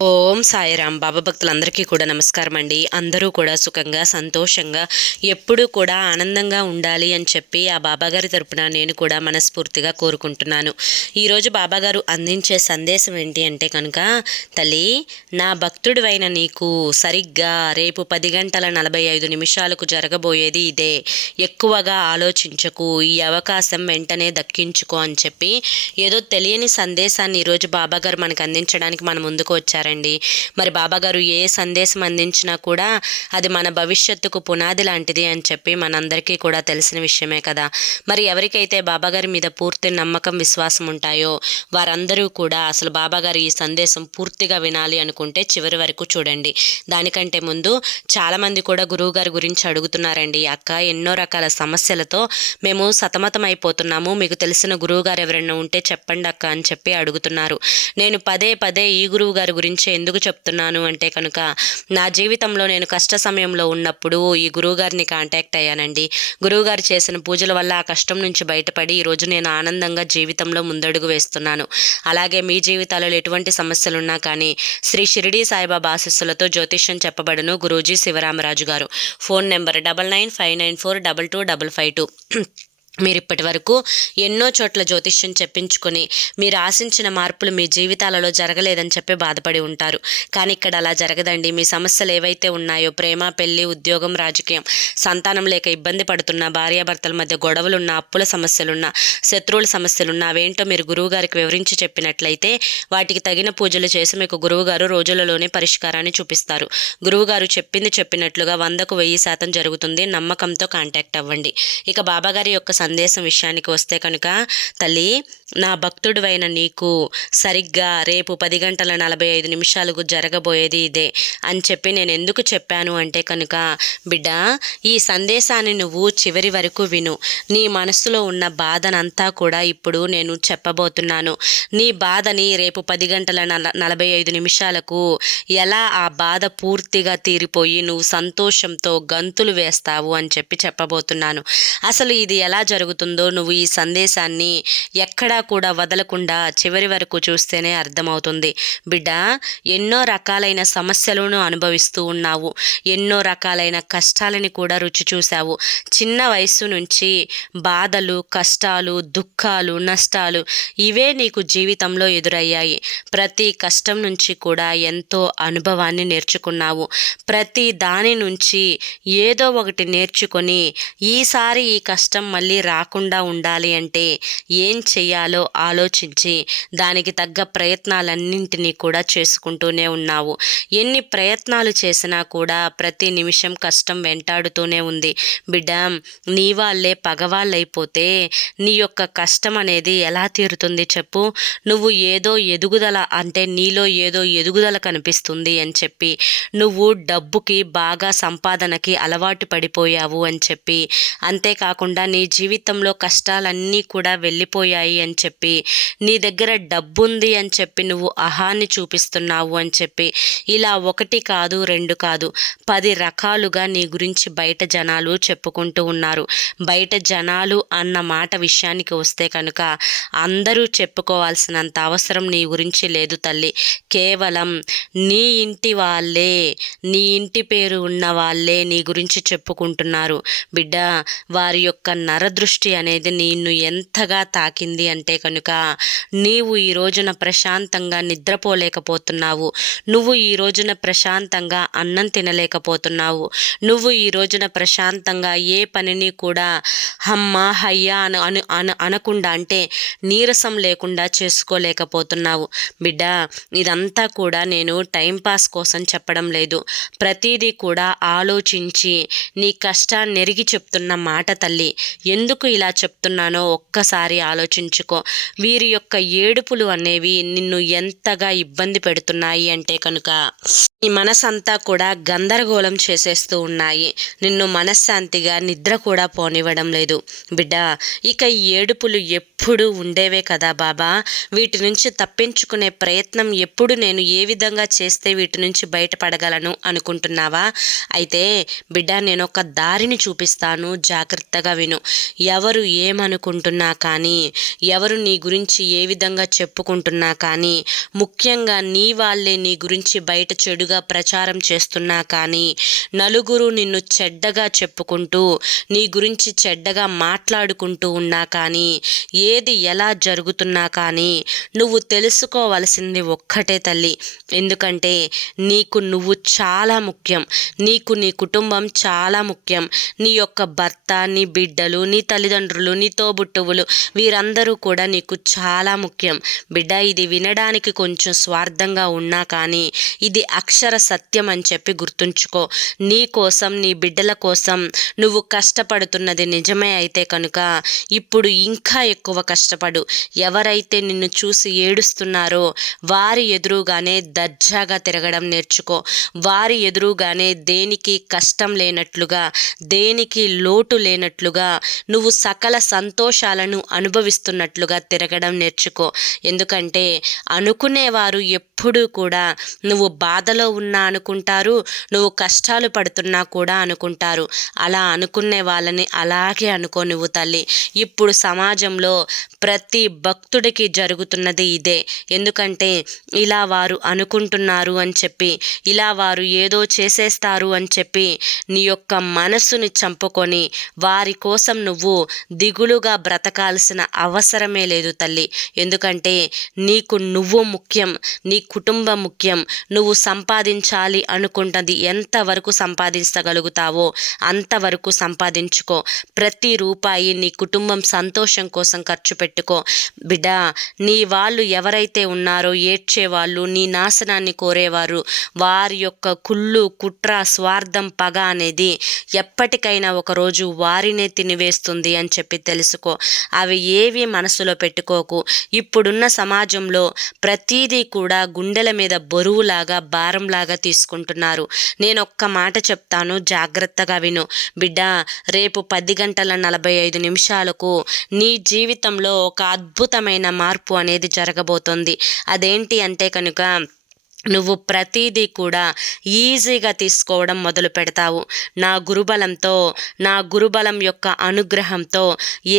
ఓం సాయిరామ్. బాబా భక్తులందరికీ కూడా నమస్కారం అండి. అందరూ కూడా సుఖంగా సంతోషంగా ఎప్పుడూ కూడా ఆనందంగా ఉండాలి అని చెప్పి ఆ బాబాగారి తరపున నేను కూడా మనస్ఫూర్తిగా కోరుకుంటున్నాను. ఈరోజు బాబాగారు అందించే సందేశం ఏంటి అంటే కనుక, తల్లి, నా భక్తుడివైన నీకు సరిగ్గా రేపు 10:45 జరగబోయేది ఇదే. ఎక్కువగా ఆలోచించకు, ఈ అవకాశం వెంటనే దక్కించుకో అని చెప్పి ఏదో తెలియని సందేశాన్ని ఈరోజు బాబాగారు మనకు అందించడానికి మన ముందుకు వచ్చారు. మరి బాబాగారు ఏ సందేశం అందించినా కూడా అది మన భవిష్యత్తుకు పునాది లాంటిది అని చెప్పి మనందరికీ కూడా తెలిసిన విషయమే కదా. మరి ఎవరికైతే బాబాగారి మీద పూర్తి నమ్మకం విశ్వాసం ఉంటాయో వారందరూ కూడా అసలు బాబాగారు ఈ సందేశం పూర్తిగా వినాలి అనుకుంటే చివరి వరకు చూడండి. దానికంటే ముందు చాలామంది కూడా గురువుగారి గురించి అడుగుతున్నారండి. అక్క, ఎన్నో రకాల సమస్యలతో మేము సతమతం అయిపోతున్నాము, మీకు తెలిసిన గురువుగారు ఎవరైనా ఉంటే చెప్పండి అక్క అని చెప్పి అడుగుతున్నారు. నేను పదే పదే ఈ గురువుగారి గురించి ఎందుకు చెప్తున్నాను అంటే కనుక, నా జీవితంలో నేను కష్ట సమయంలో ఉన్నప్పుడు ఈ గురువుగారిని కాంటాక్ట్ అయ్యానండి. గురువుగారు చేసిన పూజల వల్ల ఆ కష్టం నుంచి బయటపడి ఈరోజు నేను ఆనందంగా జీవితంలో ముందడుగు వేస్తున్నాను. అలాగే మీ జీవితాలలో ఎటువంటి సమస్యలున్నా కానీ శ్రీ షిరిడి సాయిబాబా ఆశీస్సులతో జ్యోతిష్యం చెప్పబడును. గురూజీ శివరామరాజు గారు. Phone number 9959945552. మీరు ఇప్పటి వరకు ఎన్నో చోట్ల జ్యోతిష్యం చెప్పించుకొని మీరు ఆశించిన మార్పులు మీ జీవితాలలో జరగలేదని చెప్పి బాధపడి ఉంటారు. కానీ ఇక్కడ అలా జరగదండి. మీ సమస్యలు ఏవైతే ఉన్నాయో, ప్రేమ, పెళ్లి, ఉద్యోగం, రాజకీయం, సంతానం లేక ఇబ్బంది పడుతున్న, భార్యాభర్తల మధ్య గొడవలున్న, అప్పుల సమస్యలున్న, శత్రువుల సమస్యలున్న, అవేంటో మీరు గురువుగారికి వివరించి చెప్పినట్లయితే వాటికి తగిన పూజలు చేసి మీకు గురువుగారు రోజులలోనే పరిష్కారాన్ని చూపిస్తారు. గురువుగారు చెప్పింది చెప్పినట్లుగా 100కు 1000% జరుగుతుంది. నమ్మకంతో కాంటాక్ట్ అవ్వండి. ఇక బాబాగారి యొక్క సందేశం విషయానికి వస్తే కనుక, తల్లి, నా భక్తుడివైన నీకు సరిగ్గా రేపు 10:45 జరగబోయేది ఇదే అని చెప్పి నేను ఎందుకు చెప్పాను అంటే కనుక, బిడ్డ, ఈ సందేశాన్ని నువ్వు చివరి వరకు విను. నీ మనసులో ఉన్న బాధనంతా కూడా ఇప్పుడు నేను చెప్పబోతున్నాను. నీ బాధని రేపు 10:45 ఎలా ఆ బాధ పూర్తిగా తీరిపోయి నువ్వు సంతోషంతో గంతులు వేస్తావు అని చెప్పి చెప్పబోతున్నాను. అసలు ఇది ఎలా జరుగుతుందో నువ్వు ఈ సందేశాన్ని ఎక్కడా కూడా వదలకుండా చివరి వరకు చూస్తేనే అర్థమవుతుంది. బిడ్డ, ఎన్నో రకాలైన సమస్యలను అనుభవిస్తూ ఉన్నావు, ఎన్నో రకాలైన కష్టాలని కూడా రుచి చూశావు. చిన్న వయసు నుంచి బాధలు, కష్టాలు, దుఃఖాలు, నష్టాలు ఇవే నీకు జీవితంలో ఎదురయ్యాయి. ప్రతి కష్టం నుంచి కూడా ఎంతో అనుభవాన్ని నేర్చుకున్నావు. ప్రతి దాని నుంచి ఏదో ఒకటి నేర్చుకొని ఈసారి ఈ కష్టం మళ్ళీ రాకుండా ఉండాలి అంటే ఏం చెయ్యాలో ఆలోచించి దానికి తగ్గ ప్రయత్నాలన్నింటినీ కూడా చేసుకుంటూనే ఉన్నావు. ఎన్ని ప్రయత్నాలు చేసినా కూడా ప్రతి నిమిషం కష్టం వెంటాడుతూనే ఉంది. బిడ్డ, నీ వాళ్ళే పగవాళ్ళైపోతే నీ యొక్క కష్టం అనేది ఎలా తీరుతుంది చెప్పు? నువ్వు ఏదో ఎదుగుదల అంటే నీలో ఏదో ఎదుగుదల కనిపిస్తుంది అని చెప్పి నువ్వు డబ్బుకి బాగా సంపాదనకి అలవాటు పడిపోయావు అని చెప్పి, అంతేకాకుండా నీ జీవితంలో కష్టాలన్నీ కూడా వెళ్ళిపోయాయి అని చెప్పి, నీ దగ్గర డబ్బుంది అని చెప్పి నువ్వు అహాన్ని చూపిస్తున్నావు అని చెప్పి, ఇలా 1 కాదు 2 కాదు 10 రకాలుగా నీ గురించి బయట జనాలు చెప్పుకుంటూ ఉన్నారు. బయట జనాలు అన్న మాట విషయానికి వస్తే కనుక అందరూ చెప్పుకోవాల్సినంత అవసరం నీ గురించి లేదు తల్లి. కేవలం నీ ఇంటి వాళ్ళే, నీ ఇంటి పేరు ఉన్న వాళ్ళే నీ గురించి చెప్పుకుంటున్నారు. బిడ్డ, వారి యొక్క నరదృష్టి అనేది నిన్ను ఎంతగా తాకింది అంటే కనుక నీవు ఈ రోజున ప్రశాంతంగా నిద్రపోలేకపోతున్నావు. నువ్వు ఈ రోజున ప్రశాంతంగా అన్నం తినలేకపోతున్నావు. నువ్వు ఈ రోజున ప్రశాంతంగా ఏ పనిని కూడా హమ్మా హయ్యా అనకుండా అంటే నీరసం లేకుండా చేసుకోలేకపోతున్నావు. బిడ్డ, ఇదంతా కూడా నేను టైంపాస్ కోసం చెప్పడం లేదు. ప్రతిదీ కూడా ఆలోచించి నీ కష్టాన్ని ఎరిగి చెప్తున్న మాట తల్లి. ఎందుకు ఇలా చెప్తున్నానో ఒక్కసారి ఆలోచించుకో. వీరి యొక్క ఏడుపులు అనేవి నిన్ను ఎంతగా ఇబ్బంది పెడుతున్నాయి అంటే కనుక నీ మనసంతా కూడా గందరగోళం చేసేస్తూ ఉన్నాయి. నిన్ను మనశ్శాంతిగా నిద్ర కూడా పోనివ్వడం లేదు. బిడ్డ, ఇక ఈ ఏడుపులు ఎప్పుడూ ఉండేవే కదా బాబా. వీటి నుంచి తప్పించుకునే ప్రయత్నం ఎప్పుడు నేను ఏ విధంగా చేస్తే వీటి నుంచి బయటపడగలను అనుకుంటున్నావా? అయితే బిడ్డ, నేను ఒక దారిని చూపిస్తాను, జాగ్రత్తగా విను. ఎవరు ఏమనుకుంటున్నా కానీ, ఎవరు నీ గురించి ఏ విధంగా చెప్పుకుంటున్నా కానీ, ముఖ్యంగా నీ వాళ్ళే నీ గురించి బయట చెడుగా ప్రచారం చేస్తున్నా కానీ, నలుగురు నిన్ను చెడ్డగా చెప్పుకుంటూ నీ గురించి చెడ్డగా మాట్లాడుకుంటూ ఉన్నా కానీ, ఏది ఎలా జరుగుతున్నా కానీ, నువ్వు తెలుసుకోవలసింది ఒక్కటే తల్లి. ఎందుకంటే నీకు నువ్వు చాలా ముఖ్యం. నీకు నీ కుటుంబం చాలా ముఖ్యం. నీ యొక్క భర్త, నీ బిడ్డలు, నీ తల్లిదండ్రులు, నీ తోబుట్టువులు, వీరందరూ కూడా నీకు చాలా ముఖ్యం. బిడ్డ, ఇది వినడానికి కొంచెం స్వార్థంగా ఉన్నా కానీ ఇది అక్షర సత్యం అని చెప్పి గుర్తుంచుకో. నీ కోసం, నీ బిడ్డల కోసం నువ్వు కష్టపడుతున్నది నిజమే అయితే కనుక ఇప్పుడు ఇంకా ఎక్కువ కష్టపడు. ఎవరైతే నిన్ను చూసి ఏడుస్తున్నారో వారి ఎదురుగానే దర్జాగా తిరగడం నేర్చుకో. వారి ఎదురుగానే దేనికి కష్టం లేనట్లుగా, దేనికి లోటు లేనట్లుగా, నువ్వు సకల సంతోషాలను అనుభవిస్తున్నట్లుగా తిరగడం నేర్చుకో. ఎందుకంటే అనుకునేవారు ఎప్పుడూ కూడా నువ్వు బాధలో ఉన్నా అనుకుంటారు, నువ్వు కష్టాలు పడుతున్నా కూడా అనుకుంటారు. అలా అనుకునే వాళ్ళని అలాగే అనుకో నువ్వు తల్లి. ఇప్పుడు సమాజంలో ప్రతి భక్తుడికి జరుగుతున్నది ఇదే. ఎందుకంటే ఇలా వారు అనుకుంటున్నారు అని చెప్పి, ఇలా వారు ఏదో చేసేస్తారు అని చెప్పి నీ యొక్క మనసుని చంపుకొని వారి కోసం నువ్వు దిగులుగా బ్రతకాల్సిన అవసరమే లేదు తల్లి. ఎందుకంటే నీకు నువ్వు ముఖ్యం, నీ కుటుంబం ముఖ్యం. నువ్వు సంపాదించాలి అనుకుంటున్నది ఎంతవరకు సంపాదించగలుగుతావో అంతవరకు సంపాదించుకో. ప్రతి రూపాయి నీ కుటుంబం సంతోషం కోసం ఖర్చు పెట్టుకో. బిడ్డ, నీ వాళ్ళు ఎవరైతే ఉన్నారో ఏడ్చేవాళ్ళు, నీ నాశనాన్ని కోరేవారు, వారి యొక్క కుళ్ళు, కుట్ర, స్వార్థం, పగ అనేది ఎప్పటికైనా ఒకరోజు వారినే తినివేస్తుంది అని చెప్పి తెలుసుకో. అవి ఏవి మనసులో పెట్టుకోకు. ఇప్పుడున్న సమాజంలో ప్రతీదీ కూడా గుండెల మీద బరువులాగా, భారంలాగా తీసుకుంటున్నారు. నేను ఒక్క మాట చెప్తాను, జాగ్రత్తగా విను. బిడ్డ, రేపు 10:45 నీ జీవితంలో ఒక అద్భుతమైన మార్పు అనేది జరగబోతోంది. అదేంటి అంటే కనుక నువ్వు ప్రతీదీ కూడా ఈజీగా తీసుకోవడం మొదలు పెడతావు. నా గురుబలంతో, నా గురుబలం యొక్క అనుగ్రహంతో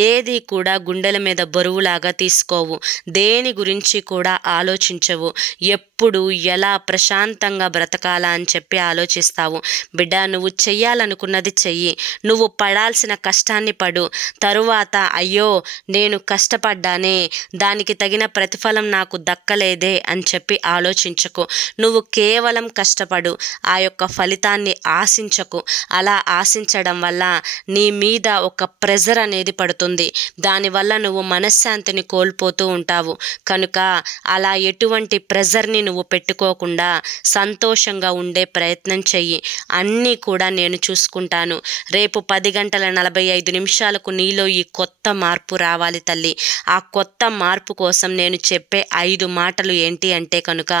ఏది కూడా గుండెల మీద బరువులాగా తీసుకోవు. దేని గురించి కూడా ఆలోచించవు. ఎప్పుడు ఎలా ప్రశాంతంగా బ్రతకాలా అని చెప్పి ఆలోచిస్తావు. బిడ్డ, నువ్వు చెయ్యాలనుకున్నది చెయ్యి. నువ్వు పడాల్సిన కష్టాన్ని పడు. తరువాత అయ్యో నేను కష్టపడ్డానే, దానికి తగిన ప్రతిఫలం నాకు దక్కలేదే అని చెప్పి ఆలోచించకు. నువ్వు కేవలం కష్టపడు, ఆ యొక్క ఫలితాన్ని ఆశించకు. అలా ఆశించడం వల్ల నీ మీద ఒక ప్రెజర్ అనేది పడుతుంది. దానివల్ల నువ్వు మనశ్శాంతిని కోల్పోతూ ఉంటావు. కనుక అలా ఎటువంటి ప్రెజర్ని నువ్వు పెట్టుకోకుండా సంతోషంగా ఉండే ప్రయత్నం చెయ్యి. అన్నీ కూడా నేను చూసుకుంటాను. రేపు 10:45 నీలో ఈ కొత్త మార్పు రావాలి తల్లి. ఆ కొత్త మార్పు కోసం నేను చెప్పే 5 మాటలు ఏంటి అంటే కనుక,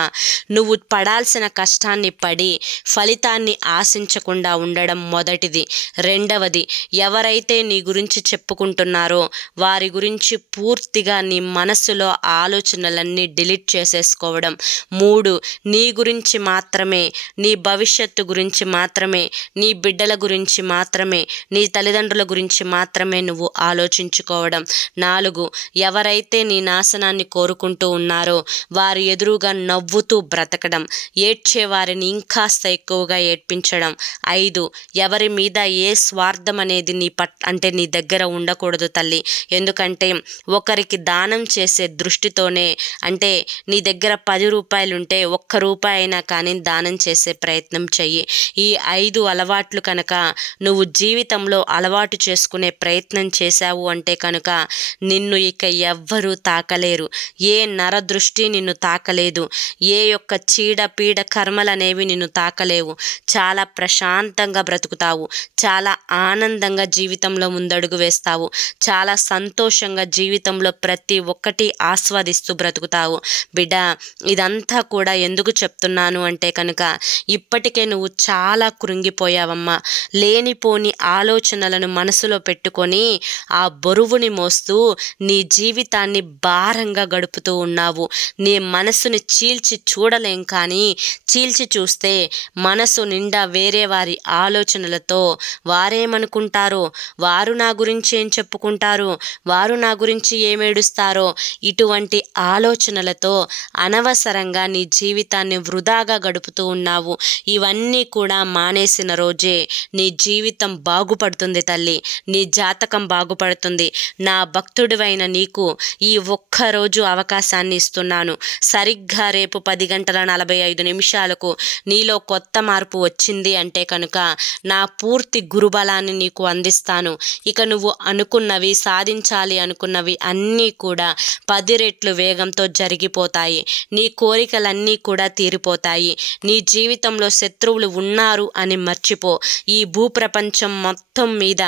నువ్వు పడాల్సిన కష్టాన్ని పడి ఫలితాన్ని ఆశించకుండా ఉండడం మొదటిది. రెండవది, ఎవరైతే నీ గురించి చెప్పుకుంటున్నారో వారి గురించి పూర్తిగా నీ మనసులో ఆలోచనలన్నీ డిలీట్ చేసేసుకోవడం. 3, నీ గురించి మాత్రమే, నీ భవిష్యత్తు గురించి మాత్రమే, నీ బిడ్డల గురించి మాత్రమే, నీ తల్లిదండ్రుల గురించి మాత్రమే నువ్వు ఆలోచించుకోవడం. 4, ఎవరైతే నీ నాశనాన్ని కోరుకుంటూ ఉన్నారో వారి ఎదురుగా నవ్వుతూ బ్రతకడం, ఏడ్చేవారిని ఇంకాస్త ఎక్కువగా ఏడ్పించడం. 5, ఎవరి మీద ఏ స్వార్థం అనేది నీ దగ్గర ఉండకూడదు తల్లి. ఎందుకంటే ఒకరికి దానం చేసే దృష్టితోనే, అంటే నీ దగ్గర 10 రూపాయలు ఉంటే 1 రూపాయి అయినా కానీ దానం చేసే ప్రయత్నం చెయ్యి. ఈ 5 అలవాట్లు కనుక నువ్వు జీవితంలో అలవాటు చేసుకునే ప్రయత్నం చేశావు అంటే కనుక నిన్ను ఇక ఎవ్వరూ తాకలేరు. ఏ నరదృష్టి నిన్ను తాకలేదు. ఏ యొక్క చీడ పీడ కర్మలనేవి నిన్ను తాకలేవు. చాలా ప్రశాంతంగా బ్రతుకుతావు. చాలా ఆనందంగా జీవితంలో ముందడుగు వేస్తావు. చాలా సంతోషంగా జీవితంలో ప్రతి ఒక్కటి ఆస్వాదిస్తూ బ్రతుకుతావు. బిడ్డ, ఇదంతా కూడా ఎందుకు చెప్తున్నాను అంటే కనుక ఇప్పటికే నువ్వు చాలా కృంగిపోయావమ్మా. లేనిపోని ఆలోచనలను మనసులో పెట్టుకొని ఆ బరువుని మోస్తూ నీ జీవితాన్ని భారంగా గడుపుతూ ఉన్నావు. నీ మనసుని చీల్చి చూడలేం, కానీ చీల్చి చూస్తే మనసు నిండా వేరే వారి ఆలోచనలతో వారేమనుకుంటారో, వారు నా గురించి ఏం చెప్పుకుంటారో, వారు నా గురించి ఏమేడుస్తారో, ఇటువంటి ఆలోచనలతో అనవసరంగా నీ జీవితాన్ని వృధాగా గడుపుతూ ఉన్నావు. ఇవన్నీ కూడా మానేసిన రోజే నీ జీవితం బాగుపడుతుంది తల్లి. నీ జాతకం బాగుపడుతుంది. నా భక్తుడివైన నీకు ఈ ఒక్కరోజు అవకాశాన్ని ఇస్తున్నాను. సరిగ్గా రేపు 10:45 నీలో కొత్త మార్పు వచ్చింది అంటే కనుక నా పూర్తి గురుబలాన్ని నీకు అందిస్తాను. ఇక నువ్వు అనుకున్నవి, సాధించాలి అనుకున్నవి అన్నీ కూడా 10 రెట్లు వేగంతో జరిగిపోతాయి. నీ కోరికలన్నీ కూడా తీరిపోతాయి. నీ జీవితంలో శత్రువులు ఉన్నారు అని మర్చిపో. ఈ భూప్రపంచం మొత్తం మీద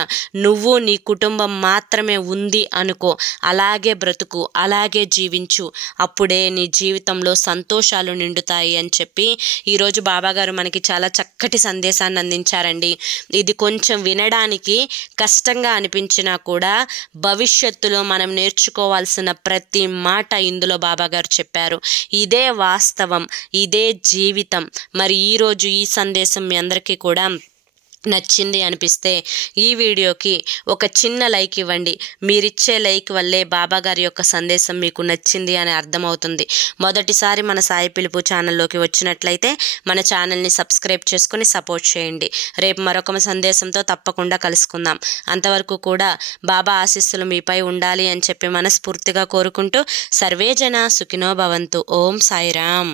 నువ్వు, నీ కుటుంబం మాత్రమే ఉంది అనుకో. అలాగే బ్రతుకు, అలాగే జీవించు. అప్పుడే నీ జీవితంలో సంతోషాలు నిండుతాయి అని చెప్పి ఈరోజు బాబాగారు మనకి చాలా చక్కటి సందేశాన్ని అందించారండి. ఇది కొంచెం వినడానికి కష్టంగా అనిపించినా కూడా భవిష్యత్తులో మనం నేర్చుకోవాల్సిన ప్రతి మాట ఇందులో బాబాగారు చెప్పారు. ఇదే వాస్తవం, ఇదే జీవితం. మరి ఈరోజు ఈ సందేశం మీ అందరికీ కూడా నచ్చింది అనిపిస్తే ఈ వీడియోకి ఒక చిన్న లైక్ ఇవ్వండి. మీరిచ్చే లైక్ వల్లే బాబాగారి యొక్క సందేశం మీకు నచ్చింది అని అర్థమవుతుంది. మొదటిసారి మన సాయి పిలుపు ఛానల్లోకి వచ్చినట్లయితే మన ఛానల్ని సబ్స్క్రైబ్ చేసుకొని సపోర్ట్ చేయండి. రేపు మరొక సందేశంతో తప్పకుండా కలుసుకుందాం. అంతవరకు కూడా బాబా ఆశీస్సులు మీపై ఉండాలి అని చెప్పి మనస్ఫూర్తిగా కోరుకుంటూ సర్వే జన సుఖినో భవంతు. ఓం సాయిరామ్.